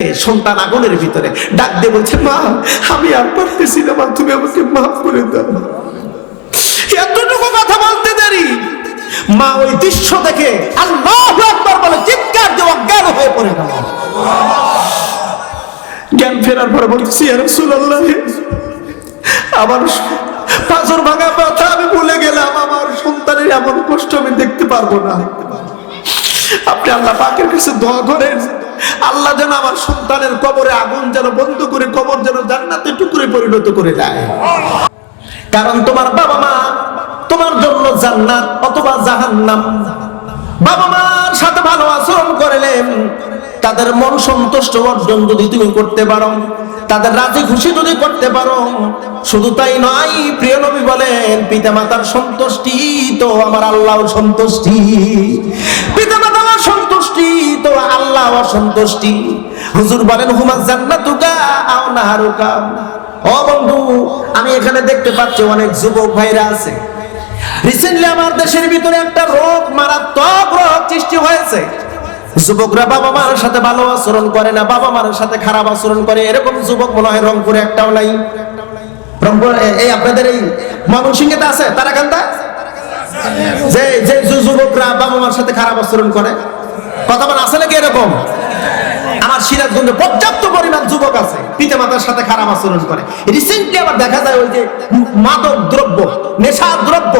সন্তান আগুনের ভিতরে ডাক দিয়ে বলছে, মা আমি আর পারতেছি না, মা তুমি আমাকে মাফ করে দাও। এতটুকু কথা বলতে দেরি, মা ওই দৃশ্য দেখে আল্লাহু আকবার বলে চিৎকার দিয়ে অজ্ঞান হয়ে পড়ে গেল। জ্ঞান ফেরার পরে বলতেছি, ইয়া রাসূলুল্লাহ, আমার পাঁজর ভাঙা ব্যথা আমি ভুলে গেলাম, আমার সন্তানের এমন কষ্ট আমি দেখতে পারবো না। আপনি আল্লাহ পাকের কাছে দোয়া করেন, আল্লাহ যেন আমার সন্তানের কবরে আগুন যেন বন্ধ করে কবর যেন জান্নাতের টুকরে পরিণত করে দেয়। কারণ তোমার বাবা মা তোমার জন্য জান্নাত অথবা জাহান্নাম। বাবা মার সাথে ভালো আচরণ করলেন, তাদের মন সন্তুষ্ট অর্জন যদি তুমি করতে পারো, তাদের রাজি খুশি যদি করতে পারো, শুধু তাই নয়, প্রিয় নবী বলেন পিতা মাতার সন্তুষ্টি তো আমার আল্লাহর সন্তুষ্টি। পিতা মাতা আমার সন্তুষ্টি তো আল্লাহ সন্তুষ্টি। হুজুর বলেন হুমা জান্নাতুকা আও নাহারুকা। ও বন্ধু, আমি এখানে দেখতে পাচ্ছি অনেক যুবক ভাইরা আছে। রিসেন্টলি আমার দেশের ভিতরে একটা রোগ, মারাত্মক রোগ সৃষ্টি হয়েছে। যুবকরা বাবা মার সাথে ভালো আচরণ করে না, বাবা মার সাথে খারাপ আচরণ করে। এরকম যুবক মনে হয় রংপুরে একটাও নাই। রংপুর এই আপনাদের এই ময়মনসিংহে আছে তারাকান্দা, যে যে যুবকরা বাবা মার সাথে খারাপ আচরণ করে, কথা বলে আছে নাকি এরকম? আমার সিরাজগঞ্জে পর্যাপ্ত পরিমাণ যুবক আছে পিতা মাতার সাথে খারাপ আচরণ করে। রিসেন্টলি আবার দেখা যায় ওই যে মাদক দ্রব্য, নেশা দ্রব্য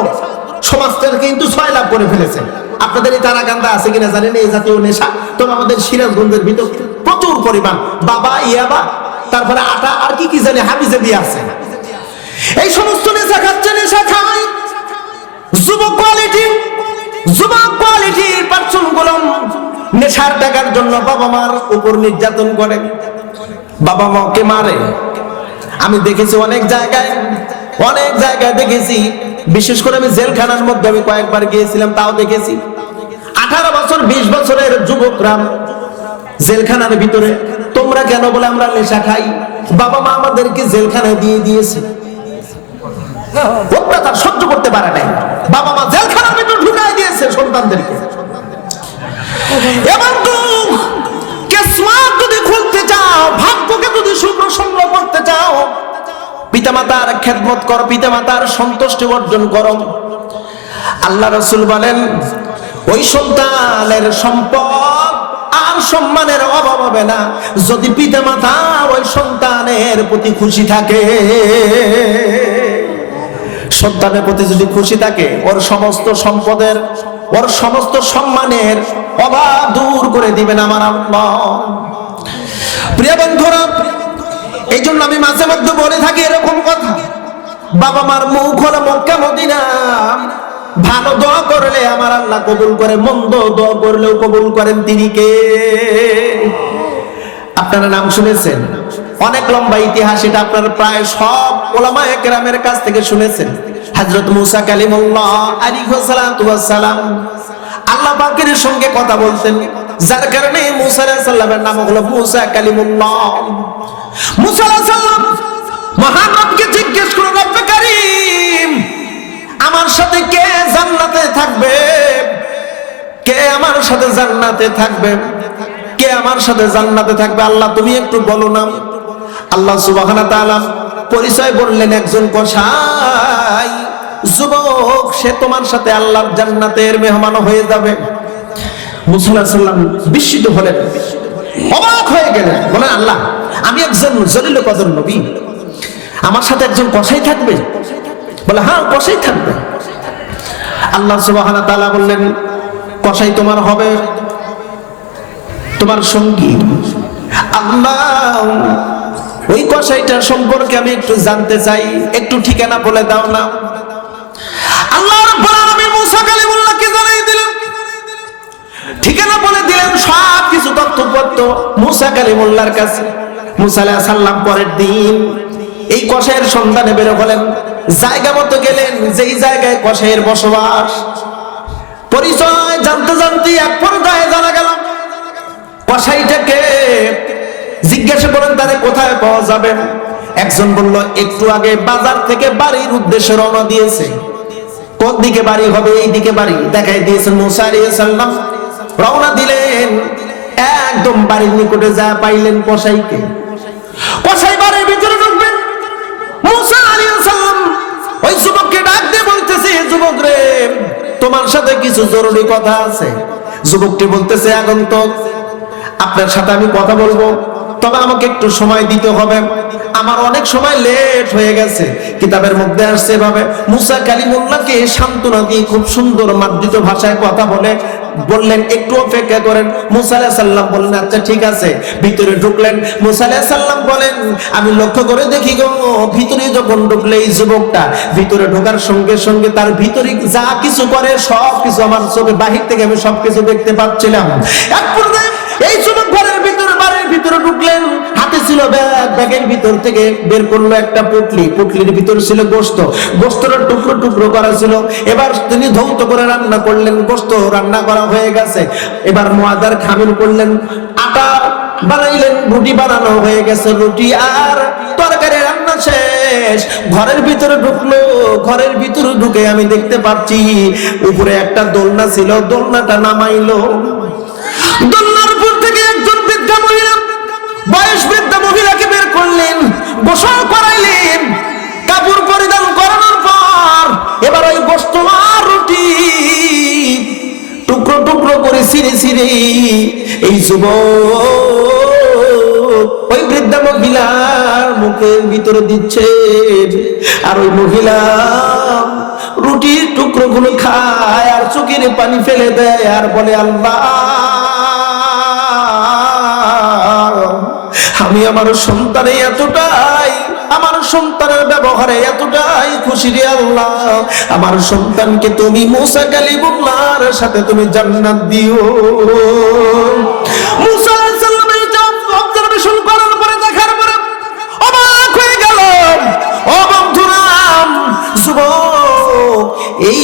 সমাজটাকে কিন্তু ছয়লাভ করে ফেলেছে। আপনাদের এই তারাকান্দা আছে কিনা জানেন এই জাতীয় নেশা? তবে আমাদের সিরাজগঞ্জের ভিতর প্রচুর পরিমাণ বাবা, ইয়াবা, তারপরে আটা, আর কি কি জানি হাবিজাবি আছে। এই সমস্ত নেশা খাচ্ছে, নেশা খায় যুবক কোয়ালিটির পার্সন গুলো নেশার টাকার জন্য বাবা মার উপর নির্যাতন করে, বাবা মাকে মারে। আমি দেখেছি অনেক জায়গায় দেখেছি, বিশেষ করে আমি জেলখানার মধ্যে আমি কয়েকবার গিয়েছিলাম, তাও দেখেছি 18 বছর 20 বছরের যুবকরা জেলখানার ভিতরে। তোমরা কেন? বলে আমরা নেশা খাই, বাবা মা আমাদেরকে জেলখানায় দিয়ে দিয়েছে। অত্যাচার সহ্য করতে পারে নাই, বাবা মা জেলখানার ভিতরে ঢুকাই দিয়েছে সন্তানদেরকে। এবং কিসমত যদি খুলতে চাও, ভাগ্যকে যদি সুপ্রসন্ন করতে চাও, পিতামাতার খেদমত করো, পিতামাতার সন্তুষ্টি অর্জন করো। আল্লাহ রাসূল বলেন ওই সন্তানের সম্পদ আর সম্মানের অভাব হবে না যদি পিতামাতা ওই সন্তানের প্রতি খুশি থাকে। সন্তানের প্রতি যদি খুশি থাকে, ওর সমস্ত সম্পদের, ওর সমস্ত সম্মানের অভাব দূর করে দিবেন আমার আল্লাহ। প্রিয় বন্ধুরা, এই জন্য আমি মাঝে মধ্যে বলে থাকি এরকম কথা, বাবা মার মুখ হলো মক্কা মদিনা। ভালো দোয়া করলে আমার আল্লাহ কবুল করে, মন্দ দোয়া করলেও কবুল করেন। তিনি কে? আপনারা নাম শুনেছেন, অনেক লম্বা ইতিহাস, এটা আপনারা প্রায় সব উলামায়ে কেরামের কাছ থেকে শুনেছেন। হযরত মুসা কালিমুল্লাহ আলাইহিস সালাতু ওয়াস সালাম আল্লাহ পাকের সঙ্গে কথা বলতেন, যার কারণে মুসা আলাইহিস সালামের নাম হলো মুসা কালিমুল্লাহ। মুসা আলাইহিস সালাম মহান রবকে জিজ্ঞেস করলেন, রব্বে কারীম, আমার সাথে কে জান্নাতে থাকবে? কে আমার সাথে জান্নাতে থাকবে? কে আমার সাথে জান্নাতে থাকবে? আল্লাহ তুমি একটু বলো না। আল্লাহ সুবহানাহু ওয়া তাআলা পরিচয় বললেন, একজন কসাই যুবক, সে তোমার সাথে আল্লাহর জান্নাতের মেহমান হয়ে যাবে। মুসা আলাইহিস সালাম বিস্মিত হলেন, অবাক হয়ে গেলেন, বলেন আল্লাহ, আমি একজন জলিল কদর নবী, আমার সাথে একজন কসাই থাকবে? বলে হ্যাঁ, কসাই থাকবে। আল্লাহ সুবহানাহু ওয়া তাআলা বললেন, কসাই তোমার হবে, তোমার সঙ্গী। আল্লাহ, ওই কসাইটার সম্পর্কে আমি একটু জানতে চাই, একটু ঠিকানা বলে দাও না। আল্লাহ রাব্বুল আলামিন মুসা কালিমুল্লাহকে জানাই দিলেন, ঠিকানা বলে দিলেন, সব কিছু তথ্যপত্র মুসা কালিমুল্লাহর কাছে। মুসা আলাইহিস সালাম পরের দিন এই কসাইয়ের সন্ধানে বের হলেন, জায়গা মতো গেলেন, যেই জায়গায় কসাইয়ের বসবাস। পরিচয় জানতে জানতে এক পর্যায়ে জানা গেল কসাইটাকে। জিজ্ঞাসা করেন তারে কোথায় পাওয়া যাবে? একজন বলল একটু আগে বাজার থেকে বাড়ির উদ্দেশ্যে রওনা দিয়েছে। কোন দিকে বাড়ি হবে? এই দিকে বাড়ি দেখাই দিয়েছেন মুসা আলাইহিস সালাম। রওনা দিলেন, একদম বাড়ির নিকটে যা পাইলেন কসাইকে। কসাই বাড়ির ভিতরে ঢুকবেন, মুসা আলাইহিস সালাম ওই যুবককে ডাক দিয়ে বলতেছে, যুবক রে, তোমার সাথে কিছু জরুরি কথা আছে। যুবকটি বলতেছে, আগন্তুক, আপনার সাথে আমি কথা বলবো, তবে আমাকে একটু সময় দিতে হবে, আমার অনেক সময় লেট হয়ে গেছে। কিতাবের মধ্যে আসছে এভাবে, মুসা কালিমুল্লাহকে সান্ত্বনা দিয়ে খুব সুন্দর মার্জিত ভাষায় কথা বললেন একটু অপেক্ষা করেন। মুসা আলাইহিস সালাম বললেন আচ্ছা ঠিক আছে। ভিতরে ঢুকলেন। মুসা আলাইহিস সালাম বলেন, আমি লক্ষ্য করে দেখি গো, ভিতরে যখন ঢুকলে এই যুবকটা ভিতরে ঢোকার সঙ্গে সঙ্গে তার ভিতরে যা কিছু করে সব কিছু আমার চোখে বাহির থেকে আমি সবকিছু দেখতে পাচ্ছিলাম। এক পর্যায়ে এই যুবক ঘরের বাড়ির ভিতরে ঢুকলেন, হাতে ছিল ব্যাগ, ব্যাগের ভিতর থেকে বের করলো একটা পুটলি, পুটলির ভিতরে ছিল গোশতের টুকরো টুকরো করা ছিল। এবার তিনি ধৌত করে রান্না করলেন, গোশত রান্না করা হয়ে গেছে। এবার মুআদ্দার খামির করলেন, আটা বানাইলেন, রুটি বানানো হয়ে গেছে, রুটি আর তরকারি রান্না শেষ। ঘরের ভিতরে ঢুকলো, ঘরের ভিতরে ঢুকে আমি দেখতে পাচ্ছি উপরে একটা দোলনা ছিল, দোলনাটা নামাইলো। দোলনার উপর থেকে একজন বৃদ্ধা মহিলা, বয়স বৃদ্ধা মহিলাকে বের করলেন, গোসল করাইলেন, কাপড় পরিধান করানোর পর এবার ওই গোশত আর রুটি টুকরো টুকরো করে ছিঁড়ে ছিঁড়ে এই যুবক ওই বৃদ্ধা মহিলার মুখের ভিতরে দিচ্ছে। আর ওই মহিলা রুটির টুকরো গুলো খায় আর চোখের পানি ফেলে দেয় আর বলে, আল্লাহ, আমি আমার সন্তানে এতটাই, আমার সন্তানের ব্যবহারে এতটাই খুশি রে আল্লাহ, আমার সন্তানকে তুমি মুসা কালিমুল্লাহর সাথে তুমি জান্নাত দিও। মুসা আলাইহিস সালাম এই অবজারভেশন করার পরে, দেখার পরে অবাক হয়ে গেল। ও বন্ধুরা, যুবক এই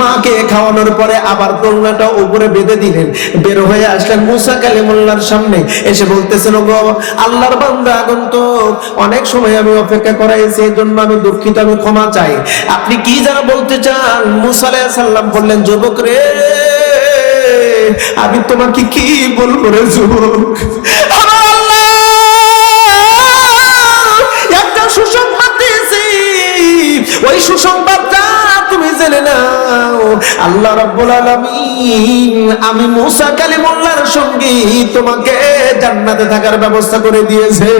মাকে খাওয়ানোর পরে আবার দোলনাটা উপরে বেঁধে দিলেন, বের হয়ে আসলেন মুসা কালিমুল্লাহর সামনে, এসে বলতেছেন, ওগো আল্লাহর বান্দা আগন্তুক, অনেক সময় আমি অপেক্ষা করাইছি, এই জন্য আমি দুঃখিত, আমি ক্ষমা চাই। আপনি কি যেন বলতে চান? মুসা আলাইহিস সালাম বললেন, যুবক রে, আমি তোমাকে কি বলবো রে যুবক, আমার আল্লাহ একটা সুসংবাদ দিয়েছি, ওই সুসংবাদটা তুমি জেনে নাও, আল্লাহ রাব্বুল আলামিন আমি মুসা কালিমুল্লাহর সঙ্গে তোমাকে জান্নাতে থাকার ব্যবস্থা করে দিয়েছে।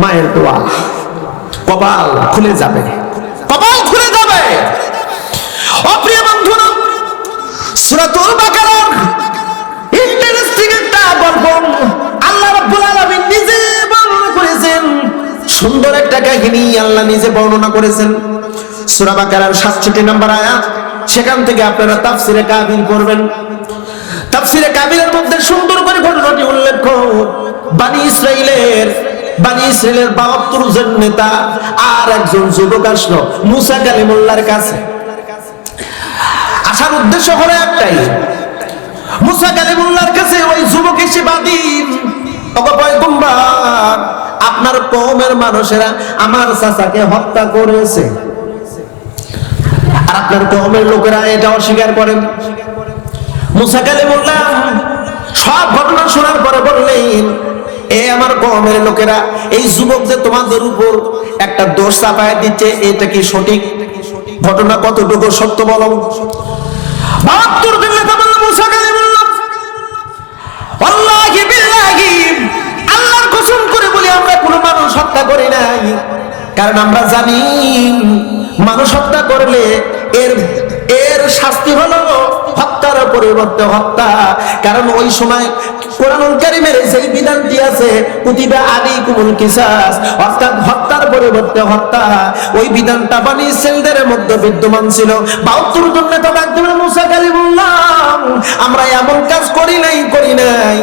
মায়ের দোয়া, কপাল খুলে যাবে, কপাল খুলে যাবে। অপ্রিয় বন্ধুরা, সূরাতুল বাকারার ইন্টারেস্টিং একটা গল্প আল্লাহ রাব্বুল আলামিন নিজে বর্ণনা করেছেন, সুন্দর একটা কাহিনী আল্লাহ নিজে বর্ণনা করেছেন। সূরা বাকারার 67 নম্বর আয়াত, সেখান থেকে আপনারা তাফসিরে কাবির পড়বেন। তাফসিরে কাবিরের মধ্যে সুন্দর করে ঘটনাটি উল্লেখ বানি ইসরাইলের 72 জন নেতা আর একজন যুবক আসলো মুসা কালিমুল্লাহর কাছে। আসার উদ্দেশ্য হলো একটাই, মুসা কালিমুল্লাহর কাছে ওই যুবক এসে বাদীন, ওগো পয়গম্বর, আপনার কওমের মানুষেরা আমার চাচাকে হত্যা করেছে, আর আপনার কওমের লোকেরা এটা অস্বীকার করেন। মুসা কালিমুল্লাহ সব ঘটনা শোনার পরে বললেন, এ আমার কওমের লোকেরা, এই যুবক যে তোমাদের উপর একটা দোষ চাপায় দিচ্ছে, এটা কি সঠিক? ঘটনা কতটুকু সত্য বলো? 72 জন নেতা বলল, মুসা কালিমুল্লাহ, আল্লাহি বিল্লাহি, আল্লাহর কসম করে বলি আমরা কোনো মানুষ হত্যা করি নাই, কারণ আমরা জানি মানুষ হত্যা করলে এর শাস্তি হলো হত্যার পরিবর্তে হত্যা। কারণ ওই সময় কোরআনুল কারীমের সেই বিধানটি আছে, কুতিবা আলাইকুমুল কিসাস, অর্থাৎ হত্যার পরিবর্তে হত্যা, ওই বিধানটা বনী ইসরাঈলদের মধ্যে বিদ্যমান ছিল। 72 জন নেতা একদম মুসা কালিমুল্লাহ, আমরা এমন কাজ করি নাই।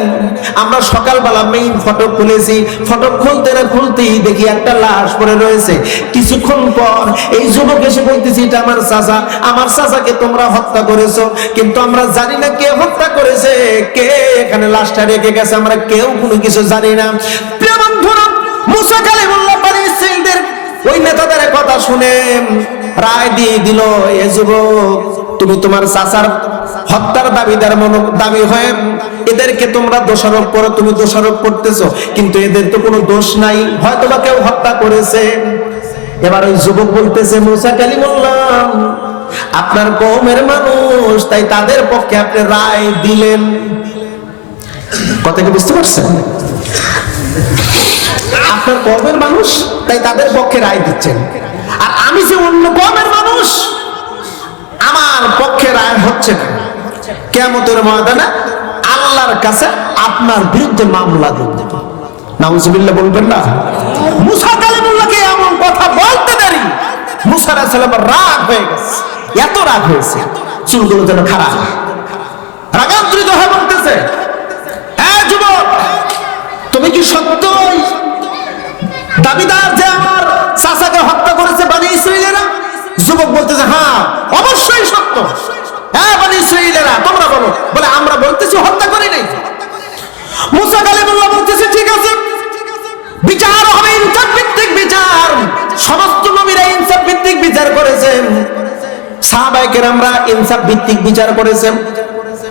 আমরা সকালবেলা মেইন ফটক খুলেছি, ফটক খুলতে না খুলতেই দেখি একটা লাশ পড়ে রয়েছে। কিছুক্ষণ পর এই যুবক এসে বলতেছি, এটা আমার চাচা, আমার চাচাকে তোমরা হত্যা করেছো, কিন্তু আমরা জানি না কে হত্যা করেছে, কে এখানে লাশটা রেখে গেছে, আমরা কেউ কোনো কিছু জানি না। প্রিয় বন্ধুরা, মুসা কালিমুল্লাহ বনী ইসরাঈলদের ওই নেতাদের কথা শুনে রায় দিয়ে দিল, এ যুবক তুমি তোমার চাচার হত্যার দাবি হয়ে এদেরকে তোমরা দোষারোপ করো, তুমি দোষারোপ করতেছো, কিন্তু এদের তো কোনো দোষ নাই, হয়তো বা কেউ হত্যা করেছে। এবার ওই যুবক বলতেছে, মুসা কালিমুল্লাহ আপনার কওমের মানুষ, তাই তাদের পক্ষে আপনি রায় দিলেন। কথা কি বুঝতে পারছেন? আপনার কওমের মানুষ, তাই তাদের পক্ষে রায় দিচ্ছেন, আর আমি যে অন্য কওমের মানুষ, আমার পক্ষে রায় হচ্ছে না। কিয়ামতের ময়দানে আল্লাহর কাছে আপনার বিরুদ্ধে মামলা দেব। নাউজুবিল্লাহ বলবেন না? মুসা কালিমুল্লাহকে এমন কথা বলতে দেরি, মুসা আলাইহিস সালাম রাগ হয়ে গেছে, এত রাগ হয়েছে চুলগুলো যেন খারাপ, রাগান্বিত হয়ে বলতেছে, এ যুবক তুমি কি সত্যই দাবিদার যে আমার চাচাকে হত্যা করেছে বনি ইসরাঈলেরা? যুবক বলতেছে, হ্যাঁ অবশ্যই সত্য। হ্যাঁ বনি ইসরাঈলেরা তোমরা বলো। বলে আমরা বলতেছি হত্যা করি নাই। মুসা কালিমুল্লাহ বলতেছে, ঠিক আছে, বিচার হবে ইনসাফ ভিত্তিক বিচার। সমস্ত নবীরা ইনসাফ ভিত্তিক বিচার করেছেন, সাহাবায়ে কেরামরা ইনসাফ ভিত্তিক বিচার করেছেন,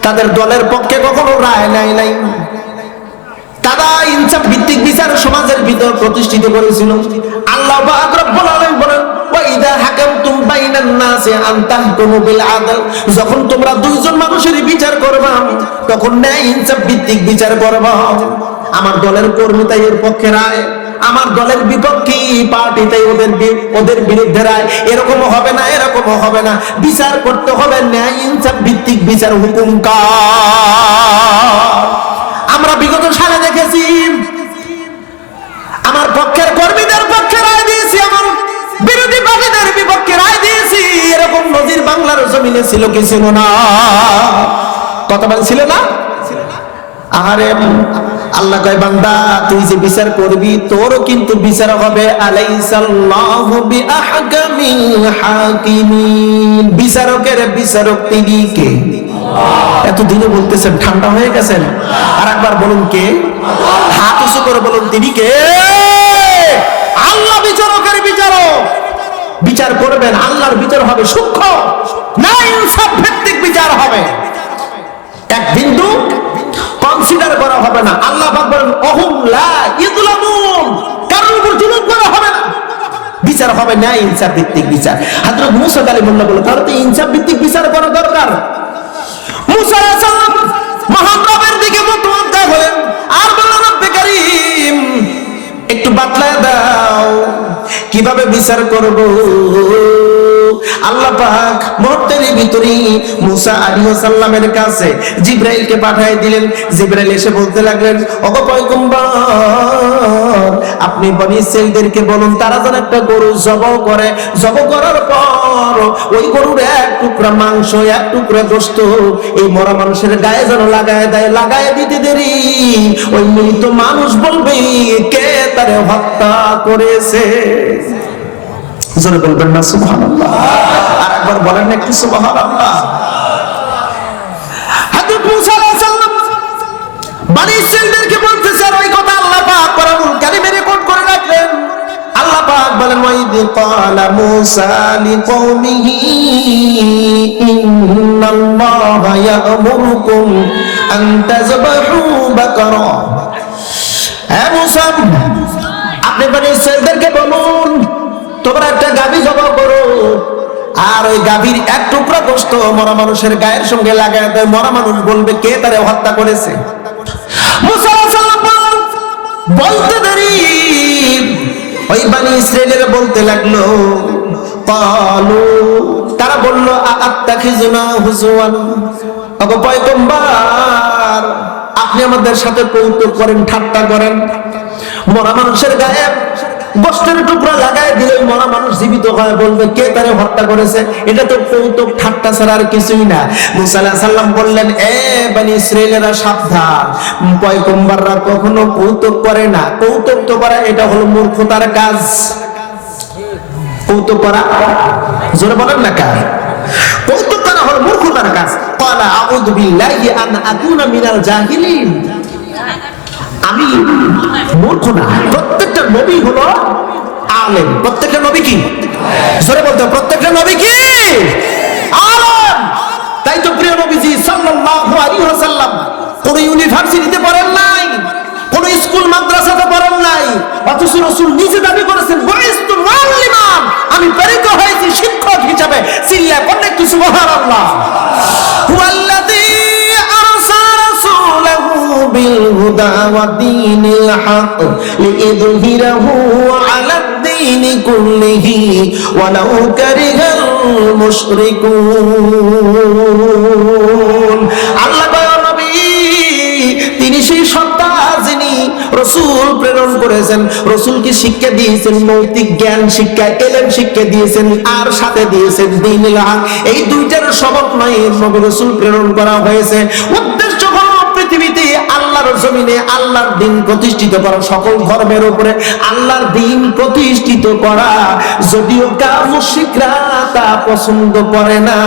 তাদের দলের পক্ষে কখনো রায় নেয় নাই। তারা ইনসাফ ভিত্তিক বিচার সমাজের ভিতর প্রতিষ্ঠিত করেছিল। আল্লাহ পাক রব্বুল আলামিন বলেন, ওয়া ইযা হাকামতুম বাইনান নাসি আন তাহকুমু বিল আদল, যখন তোমরা দুইজন মানুষের বিচার করবা তখন ন্যায় ইনসাফ ভিত্তিক বিচার করবা। আমার দলের কর্মী তাই এর পক্ষে রায়, আমার দলের বিপক্ষে পার্টি তাই ওদের বিরুদ্ধে রায়, এরকমও হবে না, এরকমও হবে না। বিচার করতে হবে ন্যায় ইনসাফ ভিত্তিক বিচার। হুকুম কার? আমরা বিগত সালে দেখেছি, আমার পক্ষের কর্মীদের পক্ষে রায় দিয়েছি, আমার বিরোধী পার্টিদের বিপক্ষে রায় দিয়েছি। এরকম নজির বাংলার জমিনে ছিল কি ছিল না? কথা বলছিল না? আরে আল্লাহ কয়, বান্দা তুই যে বিচার করবি তোরও কিন্তু বিচার হবে। আলাইসাল্লাহু বিআহকামিল হাকিমিন, বিচারকের বিচারক তিনি কে? এতদিনে বলতেছেন, ঠান্ডা হয়ে গেছেন, আর একবার বলুন কে? হাত উঁচু করে বলুন তিনি কে? আল্লাহ বিচারকের বিচারক। বিচার করবেন, আল্লাহর বিচার হবে সূক্ষ্ম, না ইনসাফ ভিত্তিক বিচার হবে। এক বিন্দু কনসিডার করা হবে না। আল্লাহ পাক বলেন, ওহুম লা ইযলামুন, কারোর উপর জুলুম করা হবে না, বিচার হবে ন্যায় ইনসাফ ভিত্তিক বিচার। হযরত মুসা কালিমুল্লাহ বলে, তাহলে তো ইনসাফ ভিত্তিক বিচার করা দরকার। মুসা আলাইহিস সালাম মহান রবের দিকে মুতওয়াজ্জা হলেন আর বললেন, রব্বে কারীম একটু বাতলায় দাও কিভাবে বিচার করব। আল্লাহ পাক মুহূর্তের ভিতরেই মুসা আলাইহিস সালামের কাছে জিবরাইলকে পাঠিয়ে দিলেন। জিবরাইল এসে বলতে লাগলেন, ওগো পয়গম্বর আপনি বনি ইসরাঈলদেরকে বলুন তারা যেন একটা গরু জবাই করে, জবাই করার পর ওই গরুর এক টুকরা মাংস, এক টুকরা গোশত এই মরা মানুষের গায়ে যেন লাগায় দেয়। লাগায় দিতে দেরি ওই মৃত মানুষ বলবে কে তারে হত্যা করেছে। জোরে বলবেন না সুবহানাল্লাহ? আর একবার বলেন না একটু সুবহানাল্লাহ? হযরত মুসা আলাইহিস সালাম বনি ইসরাঈলদেরকে বলতেছেন ওই কথা আল্লাহ পাক কোরআনুল কারীমে রেকর্ড করে রাখলেন। আল্লাহ পাক বলেন, ওয়াইদ ক্বালা মুসা লিকওমিহি ইন্নাল্লাহা ইয়া'মুরুকুম আন তাযবাহু বাকারা। হে মুসা আপনি বনি ইসরাঈলদেরকে বলুন তোমরা একটা গাভী জবাই করো, আর ওই গাভীর এক টুকরা গোশত মরা মানুষের গায়ের সঙ্গে লাগায় দেয়। মরা মানুষ বলবে কে তারে হত্যা করেছে। মুসা আলাইহিস সালাম বলতে দেরি ওই বনি ইসরাঈলের বলতে লাগলো, ক্বালু তারা বলল, আত্তাখিজুনা হুজওয়ান, ওগো পয়গম্বর আপনি আমাদের সাথে কৌতুক করেন, ঠাট্টা করেন। মরা মানুষের গায়ে গোশতের টুকরা লাগায় দিলে মরা মানুষ জীবিত হয়, বলবে কে তারে হত্যা করেছে। এটা তো কৌতুক ঠাট্টা ছাড়া আর কিছুই না। মুসা আলাইহিস সালাম বললেন, এ বনি ইসরাঈলেরা সাবধান, পয়গম্বররা কখনো কৌতুক করে না। কৌতুক তো করা এটা হলো মূর্খতার কাজ। কৌতুক করা, জোরে বলেন না কার? কৌতুক করা হলো মূর্খতার কাজ। ক্বালা আউযু বিল্লাহি আন আকুনা মিনাল জাহিলিন, আমি মূর্খ না। প্রত্যেকটা নবী হলো আলেম। প্রত্যেকটা নবী কি? জোরে বলতে হবে, প্রত্যেকটা নবী কি? আলেম। তাই তো প্রিয় নবীজি সাল্লাল্লাহু আলাইহি ওয়াসাল্লাম কোন ইউনিভার্সিটিতে পড়েন নাই, কোন স্কুল মাদ্রাসাতে পড়েন নাই, অথচ রাসূল নিজে দাবি করেছেন বুইস্তু মুআল্লিমান, আমি প্রেরিত হয়েছি শিক্ষক হিসেবে। চিল্লায় পড়েন একটু সুবহানাল্লাহ। হুয়াল্লাযী আরসালা রাসূলাহু বিল হুদা ওয়া দীনিল হক লিইযহিরাহু আলাদ দীনি কুল্লিহি ওয়ালাউ কারিহাল মুশরিকুন। আল্লাহ তিনি সেই সত্তা যিনি রাসূল প্রেরণ করেছেন, রাসূলকে শিক্ষা দিয়েছেন, নৈতিক জ্ঞান শিক্ষা, ইলম শিক্ষা দিয়েছেন, আর সাথে দিয়েছেন দ্বীনুল হক। এই দুইটার সমন্বয়ে নবী রাসূল প্রেরণ করা হয়েছে। উদ্দেশ্য হলো পৃথিবীতে আল্লাহর জমিনে আল্লাহর দ্বীন প্রতিষ্ঠিত করা, সকল ধর্মের উপরে আল্লাহর দ্বীন প্রতিষ্ঠিত করা। যদিও মুশরিকরা তা পছন্দ করে না,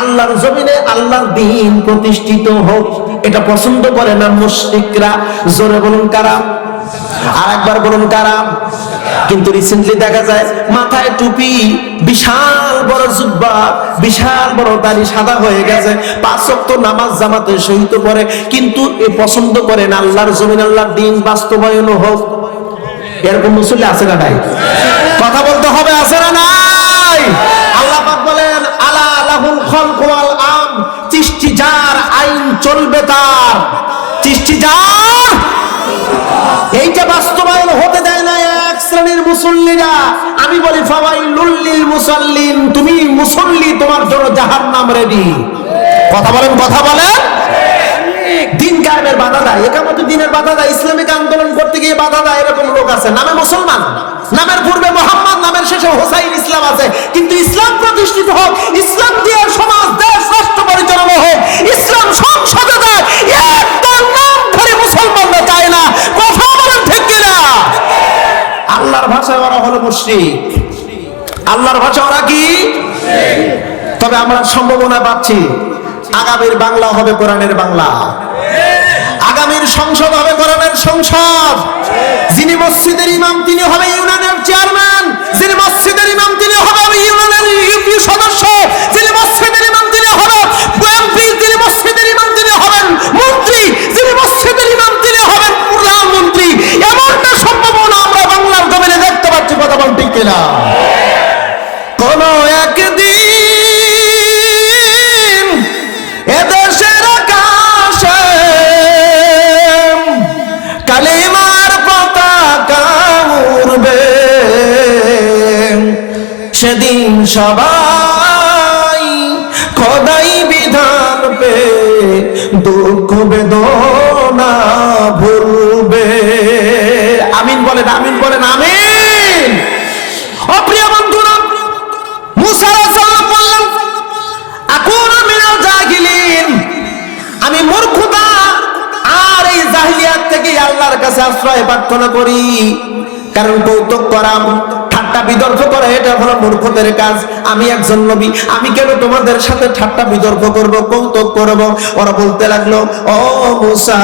আল্লাহর জমিনে আল্লাহর দ্বীন প্রতিষ্ঠিত হোক এটা পছন্দ করে না মুশরিকরা। জোরে বলুন কারা? আর একবার বলুন কারা? কিন্তু রিসেন্টলি দেখা যায় মাথায় টুপি, বিশাল বড় জুব্বা, বিশাল বড় দাড়ি, সাদা হয়ে গেছে, 5 ওয়াক্ত নামাজ জামাতে সহিত পড়ে, কিন্তু এ পছন্দ করে না আল্লাহর জমিন আল্লাহর দ্বীন বাস্তবায়ন হোক। এরকম মুসল্লি আছে না নাই? কথা বলতে হবে, আছে না নাই? আল্লাহ পাক বলেন আলা লাহুল খালকু ওয়াল আম, সৃষ্টি যার, আইন চলবে তার। সৃষ্টি যার, এইটা বাস্তবায়ন হতে দেয় না এক শ্রেণীর মুসল্লিরা। আমি বলি ফাওয়াইলুল লিল মুসাল্লিন, তুমি মুসল্লি, তোমার জন্য জাহান্নাম রেডি। কথা বলেন, কথা বলেন। দিন কায়েমের বাধা দেয়, একামতে দিনের বাধা দেয়, ইসলামিক আন্দোলন করতে গিয়ে বাধা দেয়, এরকম লোক আছে। নামে মুসলমান, নামের পূর্বে মোহাম্মদ, নামের শেষে হোসাইন ইসলাম আছে, কিন্তু ইসলাম প্রতিষ্ঠিত হোক, ইসলাম দিয়ে সমাজ দেশ রাষ্ট্র পরিচালনা হোক, ইসলাম সংসদে দেয়, একটা নাম ধরে মুসলমানরা চায় না। কথা বলেন ঠিক কিনা? আল্লাহর ভাষায় ওরা হলো মুশরিক, আল্লাহর ভাষা ওরা কি? তবে আমরা সম্ভাবনা পাচ্ছি আগামীর বাংলা হবে কোরআনের বাংলা, আগামীর সংসদ হবে কোরআনের সংসদ। যিনি মসজিদের ইমাম তিনি হবে ইউনিয়নের চেয়ারম্যান, যিনি মসজিদের ইমাম তিনি হবে ইউনিয়নের ইউপি সদস্য, যিনি মসজিদের ইমাম তিনি হবে এমপি, যিনি মসজিদের ইমাম তিনি হবেন মন্ত্রী, যিনি মসজিদের ইমাম তিনি হবেন প্রধানমন্ত্রী। এমনটা সম্ভাবনা আমরা বাংলার জমিনে দেখতে পাচ্ছি। কথা বল ঠিক কিনা? কোন একদিন এদেশের আকাশে কালিমার পতাকা উড়বে, সেদিন সবাই খোদাই বিধান পে দুঃখ বেদনা ভুলবে। আমিন বলেন, আমিন বলেন, আমিন। ও প্রিয় বন্ধুরা, মুসা আলাইহিস সালাম বললেন আকুনু মিনাল জাহিলিন, আমি মূর্খতা আর এই জাহিলিয়াত থেকে আল্লাহর কাছে আশ্রয় প্রার্থনা করি। কারণ কৌতুক করা, ঠাট্টা বিতর্ক করা এটা হলো মূর্খদের কাজ। আমি একজন নবী, আমি কেন তোমাদের সাথে ঠাট্টা বিতর্ক করব, কৌতুক করব? ওরা বলতে লাগলো ও মুসা,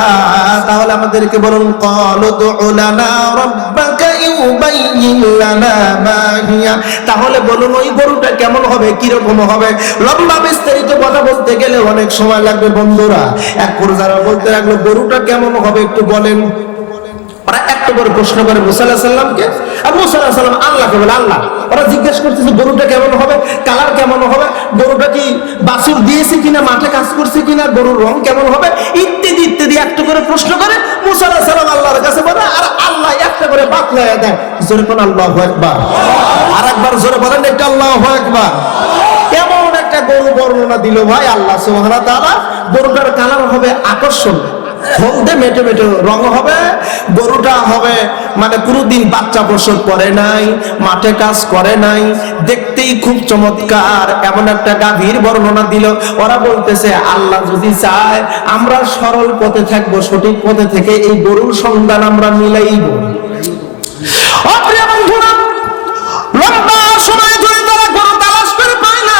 তাহলে আমাদেরকে বলুন, ক্বালু দু'ু লানা রাব্বাকা ইউবাইয়িন লানা মা হিয়া, তাহলে বলুন ওই গরুটা কেমন হবে, কি রকম হবে? লম্বা বিস্তারিত কথা বলতে গেলে অনেক সময় লাগবে বন্ধুরা। এক পর্যায়ে বলতে লাগলো গরুটা কেমন হবে একটু বলেন। ওরা একটা করে প্রশ্ন করে মুসা আলাইহিস সালামকে, আর মুসা আলাইহিস সালাম আল্লাহকে বলে আল্লাহ। ওরা জিজ্ঞেস করতেছে গরুটা কেমন হবে, কালার কেমন হবে, গরুটা কি বাছুর দিয়েছে কিনা, মাঠে কাজ করছে কিনা, গরুর রং কেমন হবে, ইত্যাদি ইত্যাদি একটা করে প্রশ্ন করে মুসা আলাইহিস সালাম আল্লাহর কাছে বলে, আর আল্লাহ একটা করে বাতলায়া দেয়। জোরে বলেন আল্লাহু আকবার। আর একবার জোরে বলেন একটা আল্লাহু আকবার। কেমন একটা গরু বর্ণনা দিল ভাই আল্লাহ সুবহানাহু ওয়া তাআলা। গরুটার কালার হবে আকর্ষণ, হলদে মেটে মেটে রং হবে, গরুটা হবে মানে কোনোদিন বাচ্চা প্রসব করে নাই, মাঠে কাজ করে নাই, দেখতেই খুব চমৎকার, এমন একটা গাভীর বর্ণনা দিল। ওরা বলতেছে আল্লাহ যদি চায় আমরা সরল পথে থাকবো, সঠিক পথে থেকে এই গরুর সন্ধান আমরা মিলাইব। প্রিয় বন্ধুরা, লম্বা সময় ধরে তারা গরু তালাশ করে পায় না,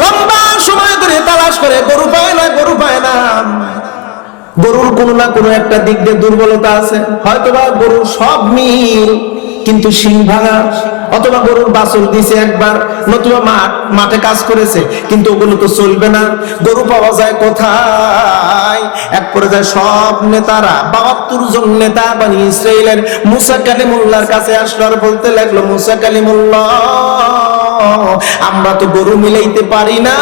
লম্বা সময় ধরে তালাশ করে গরু পায় না, গরু পায় না। গরুর কোনো না কোনো একটা দিক দিয়ে দুর্বলতা আছে, হয়তোবা গরুর সব মিল কিন্তু শিং ভাঙা, অথবা গরুর বাছুর দিছে একবার, নতুবা মাঠে কাজ করেছে, কিন্তু ওগুলো তো চলবে না। গরু পাওয়া যায় কোথায়? এক পর্যায়ে সব নেতারা, ৭২ জন নেতা বনি ইসরাইলের মুসা কালিমুল্লাহর কাছে আসলো আর বলতে লাগলো, মুসা কালিমুল্লাহ, আমরা তো গরু মিলাইতে পারি না।